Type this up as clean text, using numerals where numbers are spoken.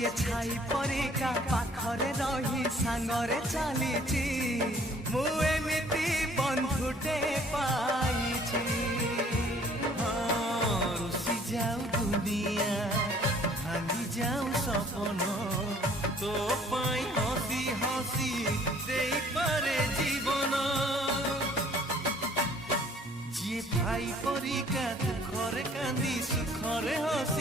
ଯିଏ ଛାଇ ପରିକା ପାଖରେ ରହି ସାଙ୍ଗରେ ଚାଲିଛି ମୁଁ ଏମିତି ବନ୍ଧୁଟେ ପାଇଛି। ରୁଷି ଯାଉ ଦୁନିଆ ଭାଙ୍ଗି ଯାଉ ସପନ ତୋ ପାଇଁ ହସି ହସି ଦେଇପାରେ ଜୀବନ। ଯିଏ ଭାଇ ପରିକା ଦୁଃଖରେ କାନ୍ଦି ସୁଖରେ ହସି